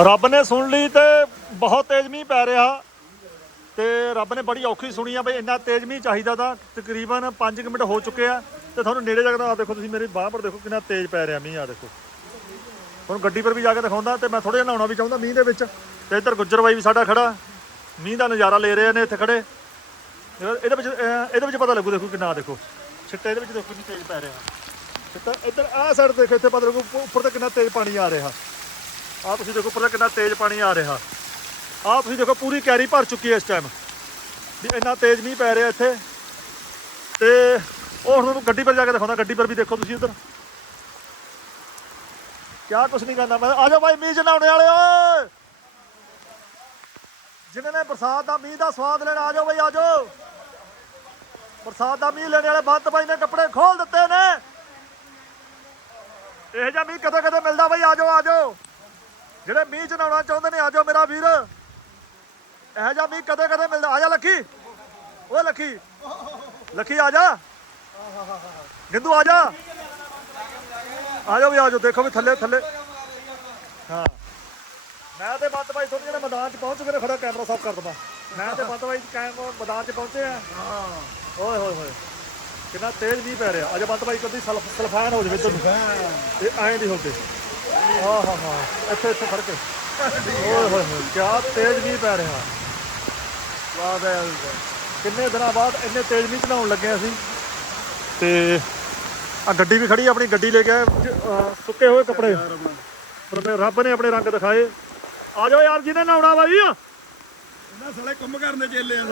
ਰੱਬ ਨੇ ਸੁਣ ਲਈ ਤੇ ਬਹੁਤ ਤੇਜ਼ ਮੀਂਹ ਪੈ ਰਿਹਾ ਤੇ ਰੱਬ ਨੇ ਬੜੀ ਔਖੀ ਸੁਣੀ ਆ ਬਈ ਇੰਨਾ ਤੇਜ਼ ਮੀਂਹ ਚਾਹੀਦਾ ਤਾਂ ਤਕਰੀਬਨ 5 ਮਿੰਟ ਹੋ ਚੁੱਕੇ ਆ ਤੇ ਤੁਹਾਨੂੰ ਨੇੜੇ ਜਾ ਕੇ ਆ ਦੇਖੋ ਤੁਸੀਂ ਮੇਰੀ ਬਾਹ ਪਰ ਦੇਖੋ ਕਿੰਨਾ ਤੇਜ਼ ਪੈ ਰਿਹਾ ਮੀਂਹ ਆ ਦੇਖੋ। ਹੁਣ ਗੱਡੀ ਪਰ ਵੀ ਜਾ ਕੇ ਦਿਖਾਉਂਦਾ ਤੇ ਮੈਂ ਥੋੜਾ ਜਿਹਾ ਨਹਾਉਣਾ ਵੀ ਚਾਹੁੰਦਾ ਮੀਂਹ ਦੇ ਵਿੱਚ। ਤੇ ਇੱਧਰ ਗੁੱਜਰ ਬਾਈ ਵੀ ਸਾਡਾ ਖੜਾ। ਮੀਂਹ ਦਾ ਨਜ਼ਾਰਾ ਲੈ ਰਹੇ ਨੇ ਇੱਥੇ ਖੜੇ। ਇਹਦੇ ਵਿੱਚ ਇਹਦੇ ਵਿੱਚ ਪਤਾ ਲੱਗੂ ਦੇਖੋ ਕਿੰਨਾ ਦੇਖੋ। ਛਿੱਟੇ ਇਹਦੇ ਵਿੱਚ ਦੇਖੋ ਕਿੰਨੀ ਤੇਜ਼ ਪੈ ਰਿਹਾ। ਛਿੱਟਾ ਇੱਧਰ ਆਹ ਸਾਈਡ ਦੇਖੋ ਇੱਥੇ ਪਤਾ ਲੱਗੂ ਉੱਪਰ ਤੇ ਕਿੰਨਾ ਤੇਜ਼ ਪਾਣੀ ਆ ਰਿਹਾ। ਆਹ ਤੁਸੀਂ ਦੇਖੋ ਉੱਪਰ ਕਿੰਨਾ ਤੇਜ਼ ਪਾਣੀ ਆ ਰਿਹਾ। ਆਹ ਤੁਸੀਂ ਦੇਖੋ ਪੂਰੀ ਕੈਰੀ ਭਰ ਚੁੱਕੀ ਹੈ ਇਸ ਟਾਈਮ ਵੀ ਇੰਨਾ ਤੇਜ਼ ਮੀਂਹ ਪੈ ਰਿਹਾ ਇੱਥੇ। ਤੇ ਉਹ ਹੁਣ ਤੁਹਾਨੂੰ ਗੱਡੀ ਪਰ ਜਾ ਕੇ ਦਿਖਾਉਂਦਾ। ਗੱਡੀ ਪਰ ਵੀ ਦੇਖੋ ਤੁਸੀਂ ਉਧਰ ਕਿਆ ਕੁਛ ਨਹੀਂ ਕਰਨਾ ਮੈਂ ਆ ਜਾਓ ਭਾਈ ਮੀਂਹ ਚ ਨਹਾਉਣੇ ਵਾਲੇ, ਓਏ! ਜਿਨ੍ਹਾਂ ਨੇ ਬਰਸਾਤ ਦਾ ਮੀਂਹ ਦਾ ਸਵਾਦ ਲੈਣਾ, ਆ ਜਾਓ ਭਾਈ ਆ ਜਾਓ। ਬਰਸਾਤ ਦਾ ਮੀਂਹ ਲੈਣ ਵਾਲੇ ਬੰਦ ਭਾਈ ਨੇ ਕੱਪੜੇ ਖੋਲ ਦਿੱਤੇ ਨੇ। ਇਹ ਜਿਹਾ ਮੀਂਹ ਕਦੇ ਕਦੇ ਮਿਲਦਾ ਭਾਈ ਆ ਜਾਓ ਆ ਜਾਓ। ਜਿਹੜੇ ਮੀਂਹ ਚ ਨਹਾਉਣਾ ਚਾਹੁੰਦੇ ਨੇ ਆ ਜਾਓ ਮੇਰਾ ਵੀਰ। ਇਹ ਜਿਹਾ ਮੀਂਹ ਕਦੇ ਕਦੇ ਮਿਲਦਾ। ਆ ਜਾ ਲੱਖੀ। ਓਏ ਲੱਖੀ। ਲੱਖੀ ਆ ਜਾ। ਗਿੰਦੂ ਆ ਜਾ। ਆ ਜਾਓ ਵੀ ਆ ਜਾਓ। ਦੇਖੋ ਵੀ ਥੱਲੇ ਥੱਲੇ। ਹਾਂ। ਮੈਂ ਤੇ ਬੰਦ ਭਾਈ ਥੋੜੇ ਜਿਹੜੇ ਮੈਦਾਨ 'ਚ ਪਹੁੰਚ ਗਏ ਖੜਾ ਕੈਮਰਾ ਸਾਫ਼ ਕਰ ਦਵਾਂ। ਮੈਂ ਤੇ ਬੰਦ ਭਾਈ ਕੈਮ ਮੈਦਾਨ 'ਚ ਪਹੁੰਚੇ ਆ। ਹਾਂ। ਓਏ ਹੋਏ ਹੋਏ। ਕਿੰਨਾ ਤੇਜ਼ ਮੀਂਹ ਪੈ ਰਿਹਾ। ਅਜੇ ਬੰਦ ਭਾਈ ਕਦੀ ਸਲਫ ਸਲਫਾਨ ਹੋ ਜਾਵੇ ਤੁਹਾਨੂੰ ਤੇ ਐਂ ਨਹੀਂ ਹੁੰਦੇ। ਆਹ ਹਾਂ ਹਾਂ। ਇੱਥੇ ਇੱਥੇ ਫੜ ਕੇ। ਓਏ ਹੋਏ ਹੋਏ ਕਿਆ ਤੇਜ਼ ਮੀਂਹ ਪੈ ਰਿਹਾ। ਵਾਹ ਬੇ ਕਿੰਨੇ ਦਿਨਾਂ ਬਾਅਦ ਇੰਨੇ ਤੇਜ਼ ਮੀਂਹ ਚਲਾਉਣ ਲੱਗੇ ਅਸੀਂ? ਤੇ ਆ ਗੱਡੀ ਵੀ ਖੜੀ ਆਪਣੀ ਗੱਡੀ ਲੈ ਕੇ ਸੁੱਕੇ ਹੋਏ ਕੱਪੜੇ। ਪਰ ਮੈਂ ਰੱਬ ਨੇ ਆਪਣੇ ਰੰਗ ਦਿਖਾਏ। ਆ ਜਾਓ ਯਾਰ ਜਿਹਨੇ ਨਹਾਉਣਾ ਬਾਈ ਇਹਨਾਂ ਸਾਲੇ ਕੰਮ ਕਰਨ ਦੇ ਚੇਲੇ ਆ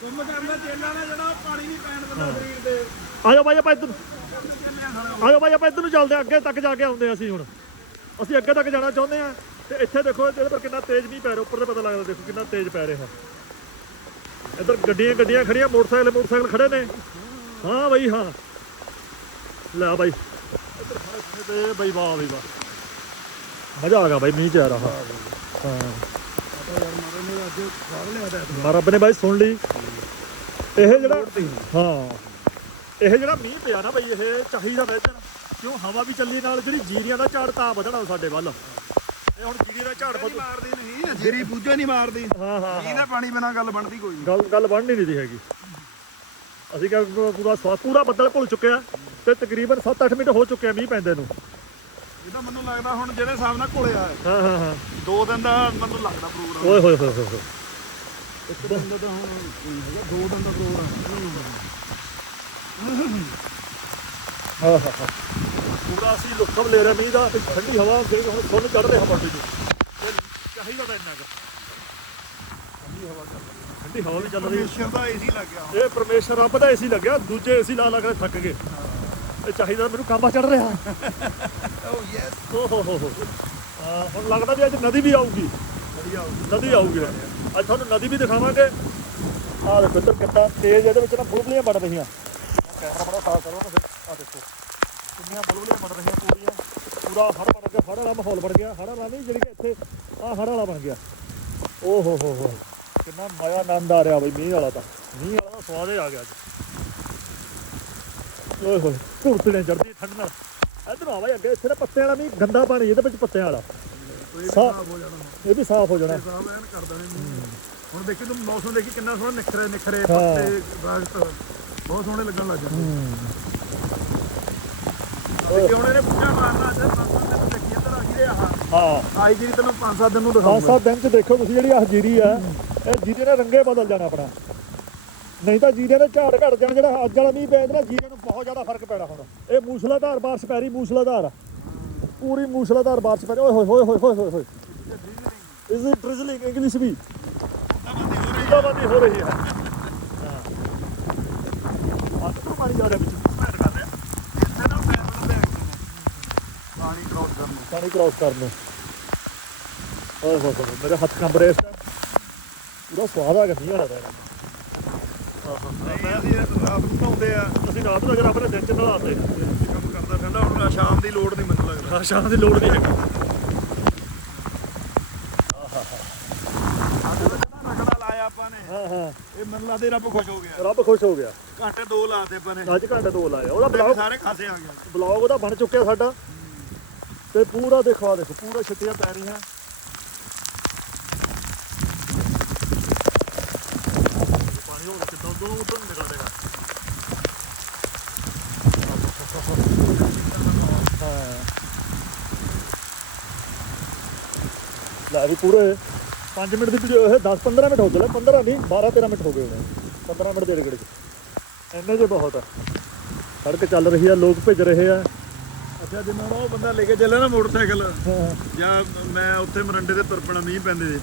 ਕੰਮ ਕਰਨ ਦਾ ਚੇਲਾ ਨੇ ਜਿਹੜਾ ਪਾਣੀ ਨਹੀਂ ਪੈਣ ਦਿੰਦਾ ਸਰੀਰ ਦੇ। ਆ ਜਾਓ ਬਾਈ ਆਪਾਂ ਇੱਧਰ ਆ ਜਾਓ ਬਾਈ ਆਪਾਂ ਇੱਧਰ ਨੂੰ ਚੱਲਦੇ ਹਾਂ ਅੱਗੇ ਤੱਕ ਜਾ ਕੇ ਆਉਂਦੇ ਹਾਂ ਅਸੀਂ ਹੁਣ। ਅਸੀਂ ਅੱਗੇ ਤੱਕ ਜਾਣਾ ਚਾਹੁੰਦੇ ਹਾਂ ਤੇ ਇੱਥੇ ਦੇਖੋ ਇਹਦੇ ਪਰ ਕਿੰਨਾ ਤੇਜ਼ ਮੀਂਹ ਪੈ ਰਿਹਾ ਉੱਪਰ ਤੇ ਪਤਾ ਲੱਗਦਾ ਦੇਖੋ ਕਿੰਨਾ ਤੇਜ਼ ਪੈ ਰਿਹਾ। ਇੱਧਰ ਗੱਡੀਆਂ ਗੱਡੀਆਂ ਖੜੀਆਂ ਮੋਟਰਸਾਈਕਲ ਮੋਟਰਸਾਈਕਲ ਖੜੇ ਨੇ। ਹਾਂ ਬਾਈ ਹਾਂ। ਲੈ ਬਾਈ। ਇੱਧਰ ਖੜੇ ਤੇ ਬਾਈ ਵਾਹ ਬਾਈ ਵਾਹ। ਮਜ਼ਾ ਆ ਗਿਆ ਬਾਈ ਮੀਂਹ ਚ ਆ ਰਹਾ। ਹਾਂ। ਮਾ ਰੱਬ ਨੇ ਬਾਈ ਸੁਣ ਲਈ। ਇਹ ਜਿਹੜਾ ਹਾਂ। ਇਹ ਜਿਹੜਾ ਮੀਂਹ ਪਿਆ ਨਾ ਬਈ ਇਹ ਚਾਹੀਦਾ ਵੈਦਰ ਕਿਉਂ ਹਵਾ ਵੀ ਚੱਲੀ ਨਾਲ ਜਿਹੜੀ ਜੀਰੀਆਂ ਦਾ ਝਾੜ ਤਾਂ ਵਧਣਾ ਸਾਡੇ ਵੱਲ। ਇਹ ਹੁਣ ਜੀਰੀ ਦਾ ਝਾੜ ਵਧੂ। ਮਾਰਦੀ ਨਹੀਂ ਜੇਰੀ ਪੂਜਾ ਨਹੀਂ ਮਾਰਦੀ। ਹਾਂ ਹਾਂ ਇਹਦਾ ਪਾਣੀ ਬਿਨਾ ਗੱਲ ਬਣਦੀ ਕੋਈ ਨਹੀਂ। ਗੱਲ ਗੱਲ ਬਣਨੀ ਨਹੀਂ ਦੀ ਹੈਗੀ। ਅਸੀਂ ਕਿਹਾ ਪੂਰਾ ਸਵਾ ਪੂਰਾ ਬੱਦਲ ਭੁੱਲ ਚੁੱਕਿਆ ਤੇ ਤਕਰੀਬਨ 7-8 ਮਿੰਟ ਹੋ ਚੁੱਕੇ ਆ ਮੀਂਹ ਪੈਂਦੇ ਨੂੰ। ਮੈਨੂੰ ਲੱਗਦਾ ਹੁਣ ਜਿਹੜੇ ਹਿਸਾਬ ਨਾਲ ਘੁਲਿਆ ਹੈ ਹਾਂ ਹਾਂ ਹਾਂ। ਦੋ ਦਿਨ ਦਾ ਮੈਨੂੰ ਲੱਗਦਾ ਪ੍ਰੋਗਰਾਮ ਓਏ ਹੋਏ ਹੋਏ ਹੋਏ ਹੋਏ। ਇੱਕ ਦਿਨ ਦਾ ਤਾਂ ਹੁਣ ਹੈਗਾ ਦੋ ਦਿਨ ਦਾ ਪ੍ਰੋਗਰਾਮ ਹਾਂ ਹਾਂ। ਹਾਂ ਪੂਰਾ ਅਸੀਂ ਲੁੱਤਫ ਲੈ ਰਹੇ ਮੀਂਹ ਦਾ ਠੰਡੀ ਹਵਾ ਜਿਹੜੀ ਹੁਣ ਚੜ ਰਿਹਾ ਦੀ ਤੇ ਚਾਹੀਦਾ ਤਾਂ ਇੰਨਾ ਕੁ। ਠੰਡੀ ਹਵਾ ਚੱਲ ਰਹੀ ਹੈ। ਠੰਡੀ ਹਵਾ ਵੀ ਚੱਲ ਰਹੀ ਹੈ। ਪਰਮੇਸ਼ਰ ਦਾ ਏਸੀ ਹੁਣ ਇਹ ਪਰਮੇਸ਼ਰ ਰੱਬ ਦਾ ਏਸੀ ਲੱਗਿਆ ਦੂਜੇ ਏਸੀ ਲਾ ਲਾ ਕੇ ਥੱਕ ਗਏ। ਇਹ ਚਾਹੀਦਾ ਮੈਨੂੰ ਕਾਂਬਾ ਚੜ ਰਿਹਾ। ਓ ਯੈਸ ਓ ਹੋ ਹੋ ਹੋ। ਹਾਂ, ਹੁਣ ਲੱਗਦਾ ਵੀ ਅੱਜ ਨਦੀ ਵੀ ਆਊਗੀ। ਨਦੀ ਆਊਗੀ। ਅੱਜ ਤੁਹਾਨੂੰ ਨਦੀ ਵੀ ਦਿਖਾਵਾਂਗੇ। ਆਹ ਦੇਖੋ ਇੱਧਰ ਕਿੰਨਾ ਤੇਜ਼ ਇਹਦੇ ਵਿੱਚ ਨਾ ਬੁਲਬੁਲੀਆਂ ਬਣ ਰਹੀਆਂ। ਕੈਮਰਾ ਬੜਾ ਸਾਫ਼ ਕਰੋ ਨਾ ਫਿਰ। ਆਹ ਦੇਖੋ। ਕਿੰਨੀਆਂ ਬੁਲਬੁਲੀਆਂ ਬਣ ਰਹੀਆਂ ਪੂਰੀਆਂ। ਪੂਰਾ ਹੜ ਬਣ ਗਿਆ ਹੜ ਵਾਲਾ ਮਾਹੌਲ ਬਣ ਗਿਆ। ਹੜ ਵਾਲਾ ਨਹੀਂ ਜਿਹੜੀ ਕਿ ਇੱਥੇ ਆਹ ਹੜ ਵਾਲਾ ਬਣ ਗਿਆ। ਓ ਹੋ ਹੋ ਹੋ। ਕਿੰਨਾ ਮਜ਼ਾ ਆਨੰਦ ਆ ਰਿਹਾ ਬਈ ਮੀਂਹ ਵਾਲਾ ਤਾਂ। ਮੀਂਹ ਵਾਲਾ ਸਵਾਦ ਹੀ ਆ ਗਿਆ ਅੱਜ। ਓਏ ਹੋਏ ਧੁਰਤਣੇ ਚੜਦੀ ਠੰਡ ਨਾਲ। ਇਧਰ ਆ ਬਾਈ ਅੱਗੇ ਇੱਥੇ ਨਾ ਪੱਤਿਆਂ ਵਾਲਾ ਮੀਂਹ ਗੰਦਾ ਪਾਣੀ ਇਹਦੇ ਵਿੱਚ ਪੱਤਿਆਂ ਵਾਲਾ। ਕੋਈ ਸਾ- ਖਰਾਬ ਹੋ ਜਾਣਾ। ਇਹ ਵੀ ਸਾਫ਼ ਹੋ ਜਾਣਾ ਐਨ ਹੁਣ ਦੇਖੀ ਤੂੰ ਮੌਸਮ ਦੇਖੀ ਕਿੰਨਾ ਸੋਹਣਾ ਨਿਖਰੇ ਨਿਖਰੇ। ਪੱਤੇ ਦਰਖਤ ਬਹੁਤ ਸੋਹਣੇ ਲੱਗਣ ਲੱਗ ਜਾਂਦੇ। ਕਿ ਹੁਣ ਇਹਨੇ ਪੁੱਛਿਆ ਮਾਰਨਾ ਤੇ ਦੇਖੀ ਆ ਗਈ ਆਹ ਹਾਂ। ਆਈ ਜਿਹੜੀ ਤੈਨੂੰ ਪੰਜ ਸੱਤ ਦਿਨ ਨੂੰ ਪੰਜ ਦਿਖਾਉਂਗਾ ਸੱਤ ਦਿਨ ਚ ਦੇਖੋ ਤੁਸੀਂ ਜਿਹੜੀ ਆਹ ਜੀਰੀ ਆ ਇਹ ਜੀਰੇ ਨੇ ਰੰਗੇ ਬਦਲ ਜਾਣਾ ਆਪਣਾ। ਨਹੀਂ ਤਾਂ ਜੀਰੇ ਦੇ ਝਾੜ ਘਟ ਜਾਣ ਜਿਹੜਾ ਅੱਜ ਵਾਲਾ ਮੀਂਹ ਪੈਂਦਾ ਨਾ ਜੀਰੇ ਨੂੰ ਬਹੁਤ ਜ਼ਿਆਦਾ ਫ਼ਰਕ ਪੈਣਾ ਹੁਣ। ਇਹ ਮੂਸਲਾਧਾਰ ਬਾਰਿਸ਼ ਪੈ ਰਹੀ ਮੂਸਲਾਧਾਰ। ਪੂਰੀ ਮੂਸਲਾਧਾਰ ਬਾਰਿਸ਼ ਪੈ ਰਹੀ। ਓਏ ਹੋਏ ਹੋਏ ਹੋਏ ਹੋਏ ਹੋਏ। ਇਸ ਇਟ ਡ੍ਰਿਜ਼ਲਿੰਗ ਇੰਗਲਿਸ਼ ਵੀ? ਬੂੰਦਾਬਾਂਦੀ ਹੋ ਰਹੀ ਹੈ। ਹਾਂ। ਆਹ ਪਾਣੀ ਜਾ ਰਿਹਾ ਵਿੱਚ। ਪਾਣੀ ਕ੍ਰੋਸ ਕਰਨ ਨੂੰ। ਪਾਣੀ ਕ੍ਰਾਸ ਕਰਨ ਨੂੰ। ਓਏ ਹੋਏ ਹੋਏ ਮੇਰੇ ਹੱਥ ਕੰਬ ਰਹੇ ਇਸ ਟਾਈਮ ਪੂਰਾ ਸਵਾਦ ਆ ਗਿਆ ਮੀਂਹ ਵਾਲਾ ਦਾ ਇਹਦਾ। ਨਹੀਂ ਅਸੀਂ ਰਾਤ ਨੂੰ ਨਹਾਉਂਦੇ ਆ ਅਸੀਂ ਰਾਤ ਨੂੰ ਅਗਰ ਆਪਣੇ ਦਿਨ ਚ ਨਲਾਤੇ ਕੰਮ ਕਰਦਾ ਠੰਡਾ ਹੁਣ ਸ਼ਾਮ ਦੀ ਲੋੜ ਨਹੀਂ ਮੈਨੂੰ ਲੱਗਦਾ ਹਾਂ ਸ਼ਾਮ ਦੀ ਲੋੜ ਨਹੀਂ ਹੈਗੀ ਲਾਇਆ ਆਪਾਂ ਇਹ ਮੈਨੂੰ ਲੱਗਦਾ ਰੱਬ ਖੁਸ਼ ਹੋ। ਗਿਆ ਰੱਬ ਖੁਸ਼ ਹੋ ਗਿਆ ਘੰਟੇ ਦੋ ਲਾਤੇ ਆਪਾਂ ਨੇ ਅੱਜ ਘੰਟੇ ਦੋ ਲਾਏ ਉਹਦਾ ਬਲੌਗ ਸਾਰੇ ਖਾਸੇ ਆ ਗਿਆ ਬਲੌਗ ਉਹਦਾ ਬਣ ਚੁੱਕਿਆ ਸਾਡਾ ਤੇ ਪੂਰਾ ਦੇਖੋ ਦੇਖੋ ਪੂਰਾ ਛਿੱਟੀਆਂ ਪੈ ਰਹੀਆਂ ਹੋਰ ਕਿੱਦਾਂ ਉਧਰੋਂ ਲੈ ਵੀ ਪੂਰੇ 5 ਮਿੰਟ ਦੀ ਵੀਡੀਓ ਇਹ 10 15 ਮਿੰਟ ਹੋ ਗਏ 15 ਨਹੀਂ 12 13 ਮਿੰਟ ਹੋ ਗਏ ਹੋਣੇ। 15 ਮਿੰਟ ਦੇ ਰਗੜੇ ਇੰਨੇ ਜੇ ਬਹੁਤ ਆ। ਸੜਕ ਚੱਲ ਰਹੀ ਆ, ਲੋਕ ਭਿੱਜ ਰਹੇ ਆ। ਅੱਛਾ ਜਿਵੇਂ ਹੁਣ ਉਹ ਬੰਦਾ ਲੈ ਕੇ ਚੱਲਿਆ ਨਾ ਮੋਟਰਸਾਈਕਲ ਜਾਂ ਮੈਂ ਉੱਥੇ ਮਰੰਡੇ ਤੇ ਤੁਰ ਪੈਣਾ ਮੀਂਹ ਪੈਂਦੇ ਦੇ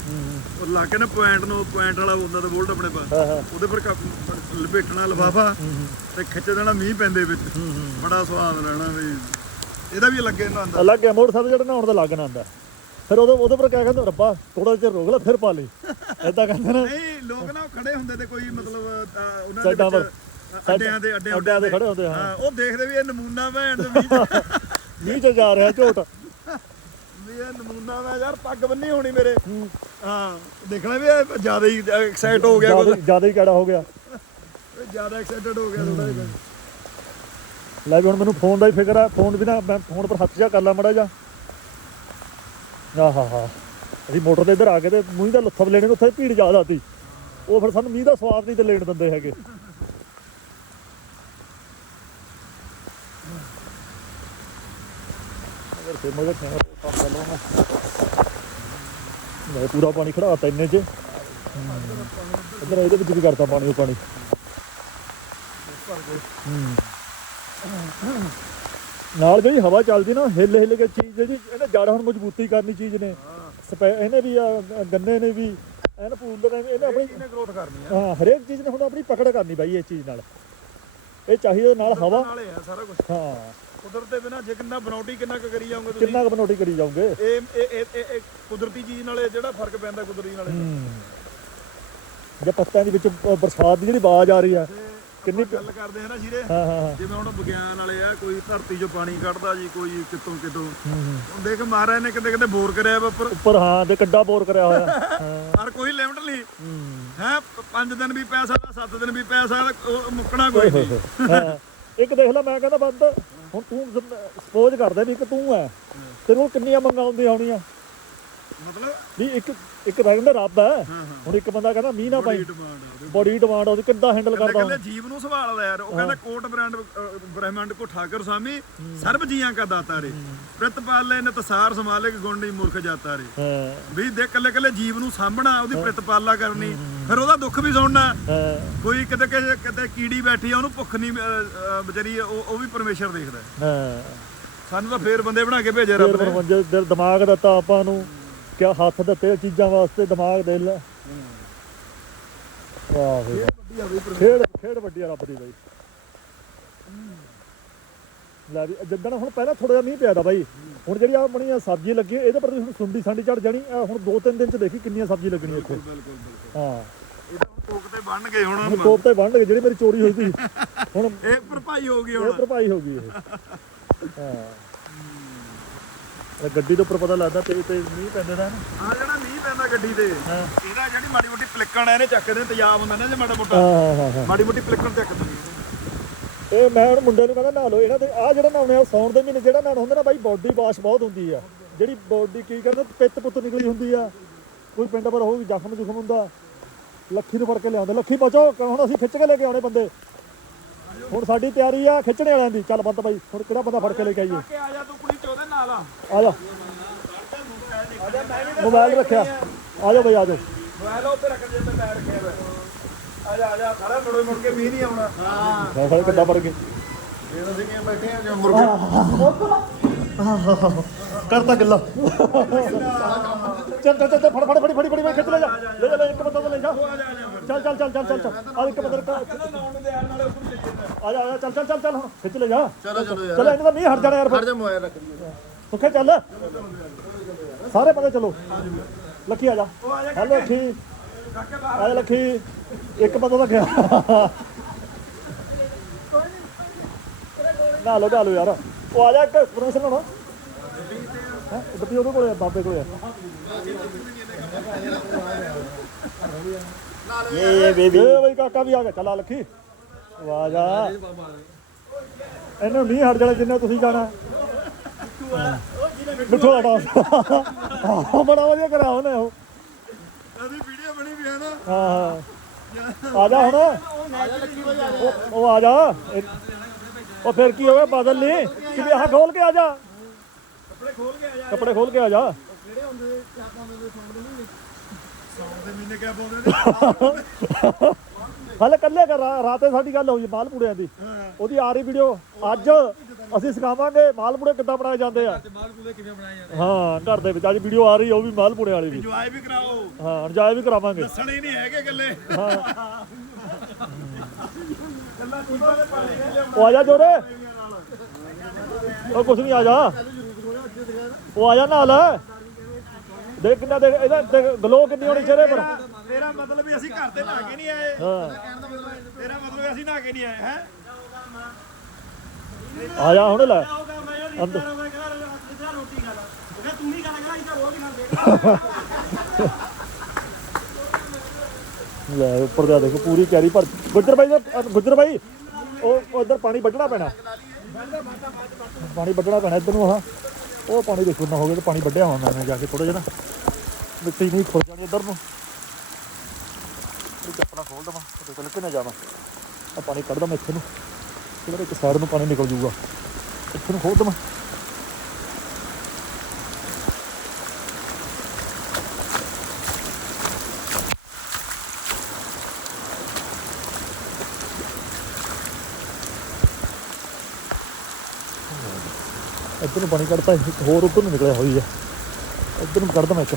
ਉਹ ਲਾ ਕੇ ਨਾ ਪੁਆਇੰਟ ਨੂੰ ਪੁਆਇੰਟ ਵਾਲਾ ਹੁੰਦਾ ਤਾਂ ਬੋਲਟ ਆਪਣੇ ਪਾ ਹਾਂ ਹਾਂ। ਉਹਦੇ ਪਰ ਲਪੇਟਣਾ ਲਫਾਫਾ ਤੇ ਖਿੱਚ ਦੇਣਾ ਮੀਂਹ ਪੈਂਦੇ ਵਿੱਚ। ਬੜਾ ਸਵਾਦ ਲੈਣਾ ਵੀ। ਇਹਦਾ ਵੀ ਲੱਗੇ ਨਾ ਹੁੰਦਾ ਅਲੱਗ ਹੈ ਮੋਟਰਸਾਈਕਲ ਜਿਹੜਾ ਨਹਾਉਣ ਦਾ ਲੱਗ ਨਾ ਆਂਦਾ ਫਿਰ ਉਹਦੇ ਉਹਦੇ ਪਰ ਕਿਆ ਕਹਿੰਦੇ ਰੱਬਾ ਥੋੜਾ ਜਿਹਾ ਰੋਕ ਲੈ ਫਿਰ ਪਾ ਲਈ ਏਦਾਂ ਕਹਿੰਦੇ ਨੇ। ਨਹੀਂ ਲੋਕ ਨਾ ਖੜੇ ਹੁੰਦੇ ਤੇ ਕੋਈ ਮਤਲਬ ਉਹਨਾਂ ਦੇ ਵਿੱਚ ਅੱਡਿਆਂ ਦੇ ਅੱਡਿਆਂ ਤੇ ਖੜੇ ਹੁੰਦੇ, ਹਾਂ। ਉਹ ਦੇਖਦੇ ਵੀ ਇਹ ਨਮੂਨਾ ਭੈਣ ਦੇ ਚ। ਮੀਂਹ ਚ ਜਾ ਰਿਹਾ ਝੋਟ। ਵੀ ਇਹ ਨਮੂਨਾ ਵਾ ਯਾਰ ਪੱਗ ਬੰਨੀ ਹੋਣੀ ਮੇਰੇ। ਹਾਂ। ਦੇਖਣਾ ਵੀ ਇਹ ਜ਼ਿਆਦਾ ਹੀ ਐਕਸਾਈਟ ਹੋ ਗਿਆ ਜ਼ਿਆਦਾ ਜ਼ਿਆਦਾ ਹੀ ਕਿਹੜਾ ਹੋ ਗਿਆ। ਜ਼ਿਆਦਾ ਐਕਸਾਈਟਡ ਹੋ ਗਿਆ ਥੋੜਾ ਜਿਹਾ। ਲੈ ਵੀ ਹੁਣ ਮੈਨੂੰ ਫੋਨ ਦਾ ਹੀ ਫਿਕਰ ਆ। ਫੋਨ ਵੀ ਨਾ ਮੈਂ ਫੋਨ ਪਰ ਹੱਥ ਜਾ ਕਰ ਲਾ ਮੜਾ ਜਾ ਆਹਾ ਹਾ ਅਸੀਂ ਮੋਟਰ ਦੇ ਇੱਧਰ ਆ ਕੇ ਤੇ ਮੂੰਹ ਦਾ ਲੱਥਾ ਲੈਣੇ ਨੂੰ ਉੱਥੇ ਭੀੜ ਜ਼ਿਆਦਾ ਸੀ। ਉਹ ਫਿਰ ਸਾਨੂੰ ਮੀਂਹ ਦਾ ਸਵਾਦ ਨਹੀਂ ਤੇ ਲੈਣ ਦਿੰਦੇ ਹੈਗੇ। ਤੇ ਮਗਾ ਕੈਮਰਾ ਕੰਮ ਕਰ ਲਵਾਂਗਾ। ਮੈਂ ਪੂਰਾ ਪਾਣੀ ਖੜਾਤਾ ਇੰਨੇ ਚ। ਇੱਧਰ ਇਹਦੇ ਵਿੱਚ ਵੀ ਕਰਤਾ ਪਾਣੀ ਉਹ ਪਾਣੀ। ਨਾਲ ਜਿਹੜੀ ਹਵਾ ਚੱਲਦੀ ਨਾ ਹਿੱਲ ਹਿੱਲ ਕੇ ਚੀਜ਼ ਜਿਹੜੀ ਇਹਨੇ ਜੜ ਹੁਣ ਮਜ਼ਬੂਤੀ ਕਰਨੀ ਚੀਜ਼ ਨੇ। ਇਹਨੇ ਵੀ ਆ, ਗੰਨੇ ਨੇ ਵੀ ਐਨ ਪੂਲ ਨੇ ਵੀ ਇਹਨੇ ਆਪਣੀ ਇਹਨੇ ਗਰੋਥ ਕਰਨੀ ਆ। ਹਾਂ ਹਰੇਕ ਚੀਜ਼ ਨੇ ਹੁਣ ਆਪਣੀ ਪਕੜ ਕਰਨੀ ਬਾਈ ਇਸ ਚੀਜ਼ ਨਾਲ। ਇਹ ਚਾਹੀਦਾ ਨਾਲ ਹਵਾ। ਨਾਲੇ ਆ ਸਾਰਾ ਕੁਝ ਹਾਂ। ਕੁਦਰਤ ਦੇ ਬਿਨਾ ਜੇ ਕਿੰਨਾ ਬਣਾਉਟੀ ਕਿੰਨਾ ਕੁ ਕਰੀ ਜਾਓਗੇ ਤੁਸੀਂ? ਕਿੰਨਾ ਕੁ ਬਨੋਟੀ ਕਰੀ ਜਾਓਗੇ? ਇਹ ਇਹ ਇਹ- ਇਹ ਇਹ ਕੁਦਰਤੀ ਚੀਜ਼ ਨਾਲੇ ਜਿਹੜਾ ਫ਼ਰਕ ਪੈਂਦਾ ਕੁਦਰਤੀ ਨਾਲੇ ਜੇ ਪੱਤਿਆਂ ਦੇ ਵਿੱਚ ਬ- ਬਰਸਾਤ ਦੀ ਜਿਹੜੀ ਆਵਾਜ਼ ਆ ਰਹੀ ਆ ਕਿੰਨੀ ਗੱਲ ਕਰਦੇ ਆ ਨਾ ਸ਼ੀਰੇ ਹਾਂ ਹਾਂ ਹਾਂ। ਜਿਵੇਂ ਹੁਣ ਵਿਗਿਆਨ ਵਾਲੇ ਆ ਕੋਈ ਧਰਤੀ 'ਚੋਂ ਪਾਣੀ ਕੱਢਦਾ ਜੀ ਕੋਈ ਕਿਤੋਂ ਕਿਤੋਂ। ਹੂੰ, ਹੂੰ। ਹੁਣ ਦੇਖ ਮਹਾਰਾਜ ਨੇ ਕਿਤੇ ਕਿਤੇ ਬੋਰ ਕਰਿਆ ਵਾ ਉੱਪਰ। ਉੱਪਰ ਹਾਂ ਤੇ ਕੱਡਾ ਬੋਰ ਕਰਿਆ ਹੋਇਆ। ਹਾਂ। ਪਰ ਕੋਈ ਲਿਮਟ ਨਹੀਂ। ਹੂੰ। ਹੈ 5 ਦਿਨ ਵੀ ਪੈ ਸਕਦਾ 7 ਦਿਨ ਵੀ ਪੈ ਸਕਦਾ ਉਹ ਮੁੱਕਣਾ ਕੋਈ ਨਹੀਂ। ਹਾਂ। ਇੱਕ ਦੇਖ ਲੈ ਮੈਂ ਕਹਿੰਦਾ ਬੰਦ। ਹੁਣ ਤੂੰ ਸਪੋਜ਼ ਕਰਦਾ ਵੀ ਇੱਕ ਤੂੰ ਹੈ। ਤੈਨੂੰ ਹੁਣ ਕਿੰਨੀਆਂ ਮੰਗਾਂ ਹੁੰਦੀਆਂ ਹੋਣੀਆਂ? ਮਤਲਬ ਵੀ ਇੱਕ ਇੱਕ ਰਹਿੰਦਾ ਰੱਬ ਹੈ। ਹਾਂ ਹਾਂ। ਹੁਣ ਇੱਕ ਬੰਦਾ ਕਹਿੰਦਾ ਮੀਂਹ ਨਾ ਪਾਈ। ਡਿਮਾਂਡ ਆ ਉਹਦੀ। ਬੜੀ ਡਿਮਾਂਡ ਉਹਦੀ। ਕਿੱਦਾਂ ਹੈਂਡਲ ਕਰਦਾ ਕਹਿੰਦੇ ਹੁਣ ਜੀਵ ਨੂੰ ਸੰਭਾਲਦਾ ਯਾਰ। ਉਹ ਕਹਿੰਦਾ ਕੋਟ ਬ੍ਰਾਂਡ ਬ੍ਰਹਿਮੰਡ ਕੋ ਠਾਕਰ ਸਾਮੀ ਸਰਬ ਜੀਆਂ ਕਾ ਦਾਤਾ ਰੇ। ਪ੍ਰਤਪਾਲੇ ਨੇ ਤਸਾਰ ਸੰਭਾਲੇ ਕੇ ਗੁਣ ਨਹੀਂ ਮੂਰਖ ਜਾਤਾ ਰੇ। ਹਾਂ। ਵੀ ਦੇ ਕੱਲੇ ਕੱਲੇ ਜੀਵ ਨੂੰ ਸਾਂਭਣਾ ਉਹਦੀ ਪ੍ਰਤਪਾਲਾ ਕਰਨੀ ਫਿਰ ਉਹਦਾ ਦੁੱਖ ਵੀ ਸੁਣਨਾ। ਹਾਂ। ਕੋਈ ਕਿਤੇ ਕਿਸੇ ਕਿਤੇ ਕੀੜੀ ਬੈਠੀ ਆ ਉਹਨੂੰ ਭੁੱਖ ਨਹੀਂ ਵਿਚਾਰੀ ਉਹ ਉਹ ਵੀ ਪਰਮੇਸ਼ਰ ਦੇਖਦਾ। ਹੈ। ਹਾਂ ਸਾਨੂੰ ਤਾਂ ਫੇਰ ਬੰਦੇ ਬਣਾ ਕੇ ਭੇਜੇ ਫਿਰ ਰੱਬ ਨੇ ਦਿਮਾਗ ਦਿੱਤਾ ਆਪਾਂ ਨੂੰ ਕਿਆ ਹੱਥ ਦਿੱਤੇ ਚੀਜ਼ਾਂ ਵਾਸਤੇ ਦਿਮਾਗ ਦੇ ਲੈ ਵਾਹ ਵੀ। ਖੇਡ ਖੇਡ ਵੱਡੀ ਆ ਰੱਬ ਦੀ ਬਾਈ। ਲੈ ਵੀ ਜਿੱਦਣ ਹੁਣ ਪਹਿਲਾਂ ਥੋੜਾ ਜਿਹਾ ਮੀਂਹ ਪਿਆ ਦਾ ਬਾਈ। ਹੁਣ ਜਿਹੜੀ ਆ ਆਪਣੀਆਂ ਸਬਜ਼ੀ ਲੱਗੀ ਇਹਦੇ ਪਰ ਹੁਣ ਸੁੰਡੀ ਸਾਂਡੀ ਝੜ ਜਾਣੀ। ਆਹ ਹੁਣ ਦੋ ਤਿੰਨ ਦਿਨ ਚ ਦੇਖੀ ਕਿੰਨੀਆਂ ਸਬਜ਼ੀ ਲੱਗਣੀਆਂ ਇੱਥੇ। ਬਿਲਕੁਲ ਬਿਲਕੁਲ ਹਾਂ। ਇਹ ਤਾਂ ਹੁਣ ਟੋਕ ਤੇ ਬਣ ਗਏ ਹੁਣ ਹੁਣ ਤੇ ਬੰਨ ਗਈ ਜਿਹੜੀ ਮੇਰੀ ਚੋਰੀ ਹੋਈ ਸੀ। ਹੁਣ ਇਹ ਭਰਪਾਈ ਹੋ ਗਈ ਇਹ ਹੁਣ। ਭਰਪਾਈ ਹੋ ਗਈ ਇਹ। ਹਾਂ। ਇਹ ਗੱਡੀ ਦੇ ਉੱਪਰ ਪਤਾ ਲੱਗਦਾ ਤੇ ਤੇ ਮੀਂਹ ਪੈਂਦੇ ਦਾ ਨਾ। ਆ ਜਿਹੜਾ ਮੀਂਹ ਪੈਂਦਾ ਗੱਡੀ ਤੇ ਇਹਦਾ ਜਿਹੜੀ ਮਾੜੀ ਮੋਟੀ ਪਲਿੱਕਣ ਇਹਨੇ ਚੱਕਦੇ ਤੇਜ਼ਾਬ ਹੁੰਦਾ ਨਾ ਜੇ ਮਾੜਾ ਮੋਟਾ। ਹਾਂ ਹਾਂ ਹਾਂ ਮਾੜੀ ਮੋਟੀ ਪਲਿੱਕਣ ਚੱਕ ਦਿੰਦੀ ਇਹ ਮੈਂ ਹੁਣ ਮੁੰਡੇ ਨੂੰ ਕਹਿੰਦਾ ਨਹਾ ਲਓ ਇਹਨਾਂ ਦੇ ਆ ਜਿਹੜਾ ਨਹਾਉਣੇ ਆ ਸੌਣ ਦੇ ਮਹੀਨੇ ਜਿਹੜਾ ਨਹਾਉਣਾ ਹੁੰਦਾ ਨਾ ਬਾਈ ਬਾਡੀ ਵਾਸ਼ ਬਹੁਤ ਹੁੰਦੀ ਆ। ਜਿਹੜੀ ਬਾਡੀ ਕੀ ਕਹਿੰਦੇ ਪਿੱਤ ਪੁੱਤ ਨਿਕਲੀ ਹੁੰਦੀ ਆ। ਕੋਈ ਪਿੰਡ ਪਰ ਹੋਊਗੀ ਜ਼ਖਮ ਜ਼ੁਖਮ ਹੁੰਦਾ। ਲੱਖੀ ਨੂੰ ਫੜ ਕੇ ਲਿਆਉਂਦੇ। ਲੱਖੀ ਬਚੋ ਹੁਣ ਅਸੀਂ ਖਿੱਚ ਕੇ ਲੈ ਕੇ ਆਉਣੇ ਬੰਦੇ। ਹੁਣ ਸਾਡੀ ਤਿਆਰੀ ਆ ਖਿੱਚਣੇ ਵਾਲਿਆਂ ਦੀ। ਚੱਲ ਬੰਦ ਬਾਈ ਹੁਣ ਕਿਹੜਾ ਬੰਦਾ ਫੜ ਕੇ ਲੈ ਕੇ ਆਈਏ? ਆ ਜਾ ਨਾਲ ਆ। ਆ ਜਾ ਮੋਬਾਈਲ ਰੱਖਿਆ। ਆ ਜਾ ਬਾਈ ਆ ਜਾ ਮੋਬਾਈਲ ਉੱਤੇ ਰੱਖ ਜੇ ਤੇ ਪੈਰ ਰੱਖਿਆ ਆ ਜਾ ਆ ਜਾ ਸਾਰਾ ਮੁੜੇ ਮੁੜ ਕੇ ਮੀਂਹ ਨਹੀਂ ਆਉਣਾ। ਮੈਂ ਫੜ ਕਿੱਦਾਂ ਵੜ ਗਏ? ਜੇ ਅਸੀਂ ਕਿਵੇਂ ਬੈਠੇ ਆ ਜਿਵੇਂ ਮੁਰਗੇ। ਕਰਤਾ ਗੱਲਾਂ। ਚੱਲ ਚੱਲ ਚੱਲ ਫੜ ਫੜ ਫੜੀ ਫੜੀ ਫੜੀ ਖਿੱਚ ਲੈ ਜਾ। ਲੈ ਜਾ ਲੈ ਇੱਕ ਬੰਦਾ ਤਾਂ ਲੈ ਜਾ। ਚੱਲ ਚੱਲ ਚੱਲ ਚੱਲ ਚੱਲ ਚੱਲ। ਆ ਇੱਕ ਬੰਦਾ ਆ ਲਾਉਣ ਦੇ ਆਣ ਨਾਲੇ ਉੱਪਰ ਲੈ ਜਾਂਦਾ ਜਾ ਆ ਜਾ ਚੱਲ ਚੱਲ ਚੱਲ ਚੱਲ ਹੁਣ ਖਿੱਚ ਲੈ ਜਾ। ਚਲੋ ਚਲੋ ਯਾਰ। ਚੱਲ ਇਹਨਾਂ ਦਾ ਮੀਂਹ ਹਟ ਜਾਣਾ ਯਾਰ ਫਿਰ। ਜਾ ਮੋਬਾਈਲ ਰੱਖ ਲਈ। ਸੁੱਖੇ ਚੱਲ। ਸਾਰੇ ਬੰਦੇ ਚਲੋ। ਲੱਖੀ ਆ ਜਾ। ਆ ਹੈਲੋ ਬਾਹਰ। ਆ ਜਾ ਲੱਖੀ ਇੱਕ ਬੰਦਾ ਤਾਂ ਗਿਆ ਨਾ ਲੋ ਨਾ ਲੋ ਯਾਰ। ਉਹ ਆ ਜਾ ਇੱਕ ਪ੍ਰੋਮੋਸ਼ਨ ਹੋਣਾ। ਹੈ ਗੱਡੀ ਉਹਦੇ ਕੋਲੇ ਆ, ਬਾਬੇ ਕੋਲੇ ਆ। ਇਹ ਬੇਬੀ ਏ ਬਈ ਕਾਕਾ ਵੀ ਆ ਗਿਆ ਚੱਲ ਆ ਲੱਖੀ ਵਾਹ ਜਾ ਇਹਨੂੰ ਨਹੀਂ ਹਟ ਜਾਣਾ ਜਿੰਨਾ ਤੁਸੀਂ ਜਾਣਾ ਮਿੱਠੂ ਹਾਂ ਬੜਾ ਵਧੀਆ ਕਰਿਆ ਉਹਨੇ ਉਹ ਉਹਦੀ ਵੀਡੀਓ ਬਣੀ ਵੀ ਹੈ ਨਾ ਹਾਂ ਹਾਂ ਆ ਜਾ ਹੁਣ ਉਹ- ਆ ਜਾ ਇਹ- ਉਹ ਫਿਰ ਕੀ ਹੋ ਗਿਆ ਬਦਲ ਲਈ ਕਿ ਆਹ ਖੋਲ ਕੇ ਆ ਜਾ ਕੱਪੜੇ ਖੋਲ ਕੇ ਆ ਜਾ ਕੱਪੜੇ ਖੋਲ ਕੇ ਆ ਜਾ ਕਿਹੜੇ ਹੁੰਦੇ ਸੌਣ ਦੇ ਮਹੀਨੇ ਸੌਣ ਦੇ ਮਹੀਨੇ ਕਿਆ ਪਾਉਂਦੇ ਨੇ? ਹਲੇ ਕੱਲੇ ਕਰ ਰਾਤੇ ਸਾਡੀ ਗੱਲ ਹੋਈ ਮਾਲਪੂੜਿਆਂ ਦੀ। ਉਹਦੀ ਆ ਰਹੀ ਵੀਡੀਓ ਅੱਜ ਅਸੀਂ ਸਿਖਾਵਾਂਗੇ ਮਾਲਪੂੜੇ ਕਿੱਦਾਂ ਬਣਾਏ ਜਾਂਦੇ ਆ। ਮਾਲਪੂੜੇ ਕਿਵੇਂ ਬਣਾਏ ਜਾਂਦੇ ਹਾਂ ਘਰ ਦੇ ਵਿੱਚ। ਅੱਜ ਵੀਡੀਓ ਆ ਰਹੀ ਉਹ ਵੀ ਮਾਲਪੂੜੇ ਵਾਲੀ ਵੀ। ਇੰਜੋਏ ਵੀ ਕਰਾਓ। ਹਾਂ ਇੰਜੋਏ ਵੀ ਕਰਾਵਾਂਗੇ। ਦੱਸਣੇ ਹੀ ਨਹੀਂ ਹੈਗੇ ਗੱਲੇ ਹਾਂ। ਦੇ ਉਹ ਆ ਜਾ ਜੋਰੇ। ਉਹ ਕੁਛ ਨਹੀਂ ਆ ਜਾ। ਉਹ ਆ ਜਾ ਨਾਲ। ਦੇਖ ਕਿੰਨਾ ਦੇਖ ਇਹਦਾ ਗਲੋ ਕਿੰਨੀ ਹੋਣੀ ਚਿਹਰੇ ਪਰ। ਤੇਰਾ ਮਤਲਬ ਵੀ ਅਸੀਂ ਘਰ ਤੇ ਨਹਾ ਕੇ ਨਹੀਂ ਆਏ। ਤੇਰਾ ਮਤਲਬ ਵੀ ਅਸੀਂ ਨਹਾ ਕੇ ਨਹੀਂ ਆਏ ਹੈ? ਆ ਜਾ ਹੁਣ ਲੈ। ਅੰਦਰ। ਲੈ। ਉੱਪਰ ਦਾ ਦੇਖੋ ਪੂਰੀ ਕੈਰੀ ਪਰ ਗੁੱਜਰ ਬਾਈ ਦਾ ਗੁੱਜਰ ਬਾਈ ਉਹ ਇੱਧਰ ਪਾਣੀ ਵੱਢਣਾ ਪੈਣਾ। ਪਾਣੀ ਵੱਢਣਾ ਪੈਣਾ ਇੱਧਰ ਨੂੰ ਆਹ। ਉਹ ਪਾਣੀ ਦੇਖੋ ਨਾ ਹੋ ਗਿਆ ਤੇ ਪਾਣੀ ਵੱਢਿਆ ਹੋਣਾ ਮੈਂ ਜਾ ਕੇ ਥੋੜਾ ਜਿਹਾ ਮਿੱਟੀ ਨਹੀਂ ਖੁਰ ਜਾਣੀ ਇੱਧਰ ਨੂੰ। ਇਹ ਚੱਪਲਾਂ ਖੋਲ ਦਵਾਂ ਤੇ ਚਲ ਕੇ ਜਾਵਾਂ। ਆ ਪਾਣੀ ਕੱਢ ਦਵਾਂ ਇੱਥੇ ਨੂੰ। ਇਧਰ ਇੱਕ ਸਾਈਡ ਨੂੰ ਪਾਣੀ ਨਿਕਲ ਜੂਗਾ ਇੱਥੇ ਨੂੰ ਖੋਲ ਦਵਾਂ। ਇੱਧਰ ਨੂੰ ਪਾਣੀ ਕੱਢਤਾ ਇੱਕ ਹੋਰ ਉੱਧਰ ਨੂੰ ਨਿਕਲਿਆ ਹੋਈ ਹੈ ਇੱਧਰ ਨੂੰ ਕੱਢਦਾ ਮੈਂ ਇੱਕ।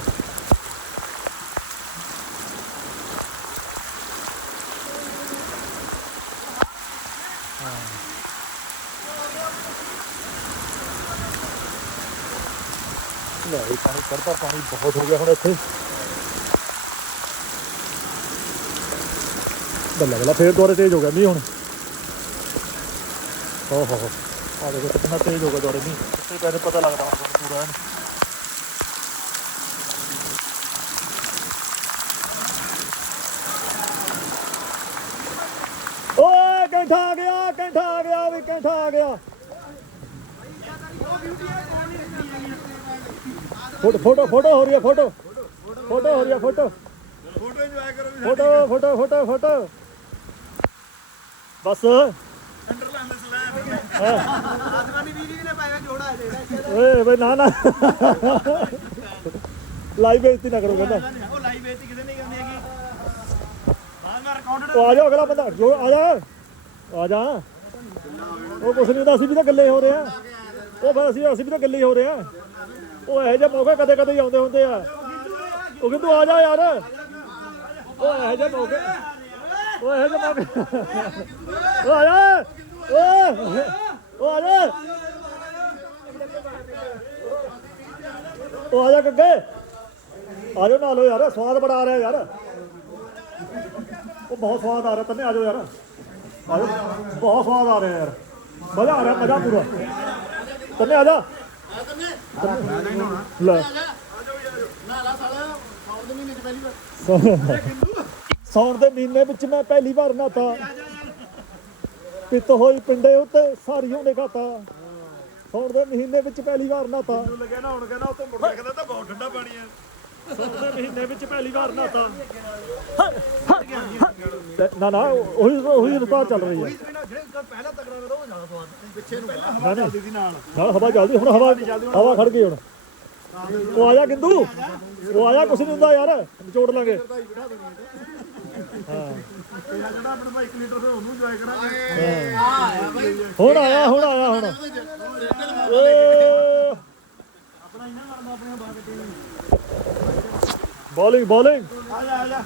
ਲੈ, ਇਹ ਪਾਣੀ ਕੱਢਦਾ ਪਾਣੀ ਬਹੁਤ ਹੋ ਗਿਆ ਹੁਣ ਇੱਥੇ। ਬੱਲਾ ਬੱਲਾ, ਫੇਰ ਦੁਆਰੇ ਤੇਜ਼ ਹੋ ਗਿਆ ਮੀਂਹ ਹੁਣ। ਹੋ ਹੋ ਹੋ। ਆ ਦੇਖੋ ਕਿੰਨਾ ਤੇਜ਼ ਹੋ ਗਿਆ ਦੁਆਰੇ ਮੀਂਹ ਇੱਥੇ ਪੈਨੇ ਪਤਾ ਲੱਗਦਾ ਹੁਣ ਤੁਹਾਨੂੰ ਪੂਰਾ ਐਨ। ਓਏ ਕੈਂਠਾ ਆ ਗਿਆ ਕੈਂਠਾ ਆ ਗਿਆ ਵੀ ਕੈਂਠਾ ਆ ਗਿਆ ਫੋਟੋ ਫੋਟੋ ਫੋਟੋ ਹੋ ਰਹੀ ਹੈ ਫੋਟੋ ਫੋਟੋ ਹੋ ਰਹੀ ਹੈ ਫੋਟੋ ਫੋਟੋ ਇੰਜੋਏ ਕਰੋ ਓਏ ਬਈ ਨਾ ਨਾ। ਲਾਈਵ ਬੇਇੱਜ਼ਤੀ ਨਾ ਕਰੋ ਕਹਿੰਦਾ। ਉਹ ਲਾਈਵ ਵੇਚ ਕਿਸੇ ਨੇ ਕਰਨੀ ਹੈਗੀ। ਹਾਂ ਮੈਂ ਰਿਕਾਰਡਡ ਉਹ ਆ ਜਾ ਅਗਲਾ ਬੰਦਾ। ਜੋ ਆ ਜਾ। ਆ ਜਾ। ਉਹ ਕੁਛ ਨਹੀਂ ਹੁੰਦਾ ਅਸੀਂ ਵੀ ਤਾਂ ਗੱਲੇ ਹੋ ਰਹੇ ਆ। ਉਹ ਫਿਰ ਅਸੀਂ ਅਸੀਂ ਵੀ ਤਾਂ ਗੱਲੇ ਹੀ ਰਹੇ ਆ। ਉਹ ਇਹੋ ਜਿਹੇ ਮੌਕੇ ਕਦੇ ਕਦੇ ਹੀ ਆਉਂਦੇ ਹੁੰਦੇ ਆ। ਉਹ ਕਹਿੰਦਾ ਆ ਜਾ ਯਾਰ। ਉਹ ਇਹੋ ਜਿਹੇ ਮੌਕੇ ਉਹ ਇਹੋ ਜਿਹੇ ਮੌਕੇ ਉਹ ਆ ਜਾ। ਓਏ। ਉਹ ਆ ਜਾ ਉਹ ਆ ਜਾ ਕੱਗੇ। ਆ ਜਾ ਨਾਲੋ ਯਾਰ, ਸਵਾਦ ਬੜਾ ਆ ਰਿਹਾ ਯਾਰ। ਉਹ ਬਹੁਤ ਸਵਾਦ ਆ ਰਿਹਾ, ਤੰਨੇ ਆ ਜਾਓ ਯਾਰ। ਆ ਜਾਓ। ਬਹੁਤ ਸਵਾਦ ਆ ਰਿਹਾ ਯਾਰ। ਮਜ਼ਾ ਆ ਰਿਹਾ, ਮਜ਼ਾ ਪੂਰਾ। ਤੰਨੇ ਆ ਜਾ। ਲੈ। ਸੌਣ ਦੇ ਮਹੀਨੇ ਵਿੱਚ ਮੈਂ ਪਹਿਲੀ ਵਾਰ ਨਹਾਤਾ। ਪਿੱਤ ਹੋਈ ਪਿੰਡੇ ਉੱਤੇ ਸਾਰੀ ਉਹਨੇ ਖਾਤਾ ਸੌਣ ਦੇ ਮਹੀਨੇ ਵਿੱਚ ਪਹਿਲੀ ਵਾਰ ਨਹਾਤਾ ਨੂੰ ਲੱਗਿਆ ਨਾ ਹੁਣ ਕਹਿੰਦਾ ਉੱਤੋਂ ਮੁੜ ਕੇ ਕਹਿੰਦਾ ਤਾਂ ਬਹੁਤ ਠੰਡਾ ਪਾਣੀ ਆ ਸੌਣ ਦੇ ਮਹੀਨੇ ਵਿੱਚ ਪਹਿਲੀ ਵਾਰ ਨਹਾਤਾ ਤੇ ਨਾ ਨਾ ਉਹੀ ਉਹੀ ਰਫਤਾਰ ਚੱਲ ਰਹੀ ਹੈ। ਪਹਿਲਾਂ ਤਕੜਾ ਕਰੋ ਉਹ ਜ਼ਿਆਦਾ ਸਵਾਦ ਪਿੱਛੇ ਨੂੰ ਨਾ ਨਾ। ਦੀ ਨਾਲ। ਨਾਲ ਹਵਾ ਚੱਲਦੀ ਹੁਣ ਹਵਾ ਹਵਾ ਖੜ ਗਈ ਹੁਣ। ਉਹ ਆ ਜਾ ਗਿੰਦੂ? ਉਹ ਆ ਜਾ ਕੁਛ ਨਹੀਂ ਹੁੰਦਾ ਯਾਰ। ਨਿਚੋੜ ਲਾਂਗੇ ਤੇਰਾ ਜਿਹੜਾ ਆਪਣੇ ਭਾਈ 1 ਲੀਟਰ ਫਿਰ ਉਹਨੂੰ ਇੰਜੋਏ ਕਰਾਂਗੇ ਹੁਣ ਆਇਆ ਹੁਣ ਆਇਆ, ਹੁਣ। ਓ ਬੋਲਿੰਗ ਬੋਲਿੰਗ। ਆ ਜਾ ਆ ਜਾ